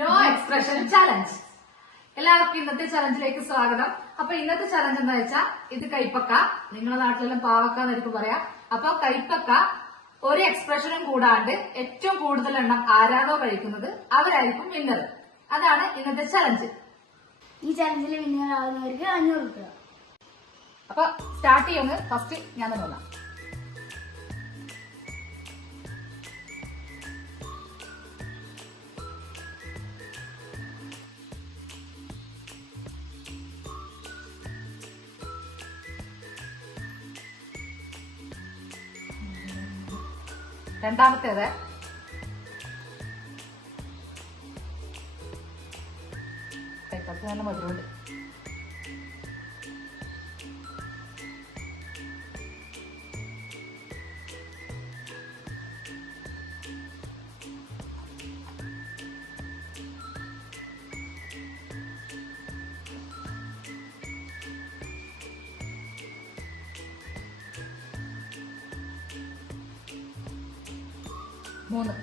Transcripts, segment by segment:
No expression challenge. എല്ലാവർക്കും ഇന്നത്തെ ചലഞ്ചിലേക്ക് സ്വാഗതം. അപ്പൊ ഇന്നത്തെ ചലഞ്ച് എന്താ വെച്ചാൽ ഇത് കൈപ്പക്ക, നിങ്ങളുടെ നാട്ടിലെല്ലാം പാവക്ക എന്നായിരിക്കും പറയാം. അപ്പൊ കൈപ്പക്ക ഒരു എക്സ്പ്രഷനും കൂടാണ്ട് ഏറ്റവും കൂടുതൽ എണ്ണം ആരാണോ കഴിക്കുന്നത് അവരായിരിക്കും വിന്നർ. അതാണ് ഇന്നത്തെ ചലഞ്ച്. ഈ ചലഞ്ചിൽ വിന്നർ ആവുന്നവർക്ക് 500 രൂപ. അപ്പൊ സ്റ്റാർട്ട് ചെയ്യുന്നത് ഫസ്റ്റ് ഞാൻ തന്നെ വന്നാം. രണ്ടാമത്തേത് കൈപ്പക്ക നല്ല മധുരമുണ്ട്. മൂന്ന്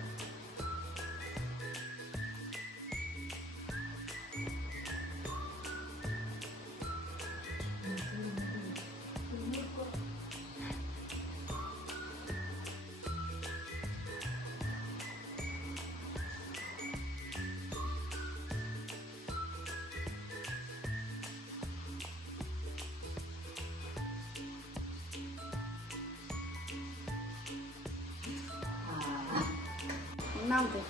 ഒന്നാമത്തെ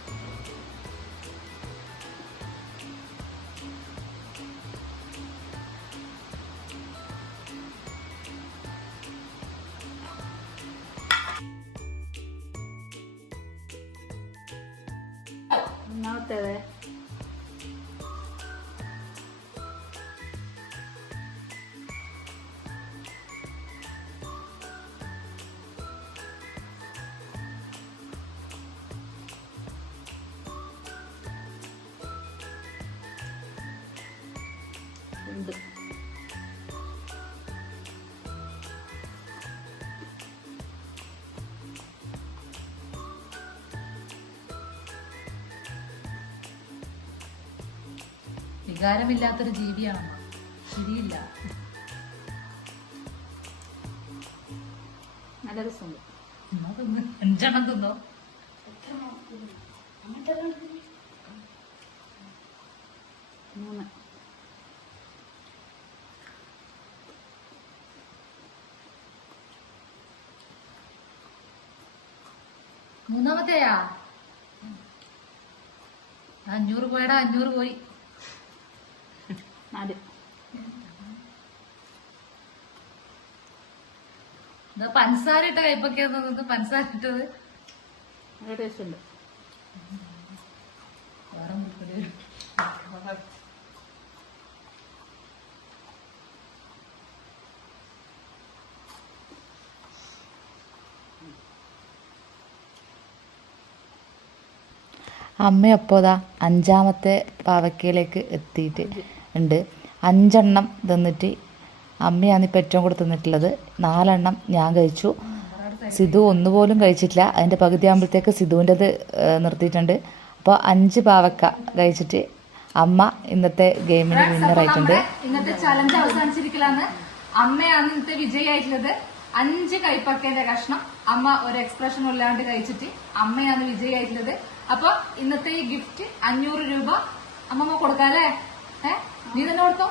ഒന്നാമത്തേത് ഉണ്ട്. വികാരമില്ലാത്തൊരു ജീവിയാണ്. ശരിയില്ല. നല്ല രസമുണ്ട്. 5 തിന്നോ. മൂന്ന് മൂന്നാമത്തെയാ 500 പോയടാ. 500 പോയി. 4 എന്താ പഞ്ചസാര ഇട്ട കൈപ്പൊക്കെ പഞ്ചസാര ഇട്ടത് നല്ല ടേസ്റ്റ് ഉണ്ട്. വേറെ അമ്മ അപ്പോൾ ദാ 5ാമത്തെ പാവക്കയിലേക്ക് എത്തിയിട്ട് ഉണ്ട്. 5 എണ്ണം തിന്നിട്ട് അമ്മയാണ് ഇപ്പോൾ ഏറ്റവും കൂടെ തിന്നിട്ടുള്ളത്. 4 എണ്ണം ഞാൻ കഴിച്ചു. സിധു ഒന്നുപോലും കഴിച്ചിട്ടില്ല. അതിൻ്റെ പകുതി ആകുമ്പോഴത്തേക്ക് സിധുവിൻ്റെത് നിർത്തിയിട്ടുണ്ട്. അപ്പോൾ 5 പാവക്ക കഴിച്ചിട്ട് അമ്മ ഇന്നത്തെ ഗെയിമിന് വിന്നറായിട്ടുണ്ട്. ഇന്നത്തെ ചലഞ്ച് അവസാനിച്ചിരിക്കലാണ്. അമ്മയാണ് ഇന്നത്തെ വിജയിയായിട്ടുള്ളത്. 5 കൈപ്പക്കേന്റെ കഷ്ണം അമ്മ ഒരു എക്സ്പ്രഷനും ഇല്ലാണ്ട് കഴിച്ചിട്ട് അമ്മയാണ് വിജയിയായിട്ടുള്ളത്. അപ്പൊ ഇന്നത്തെ ഈ ഗിഫ്റ്റ് 500 രൂപ അമ്മമ്മ കൊടുക്കാല്ലേ? നീ തന്നെ കൊടുത്തോ.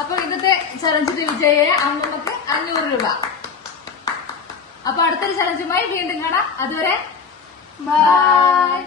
അപ്പൊ ഇന്നത്തെ ചലഞ്ചിന്റെ വിജയിയെ അമ്മമ്മക്ക് 500 രൂപ. അപ്പൊ അടുത്തൊരു ചലഞ്ചുമായി വീണ്ടും കാണാം. അതുവരെ ബൈ.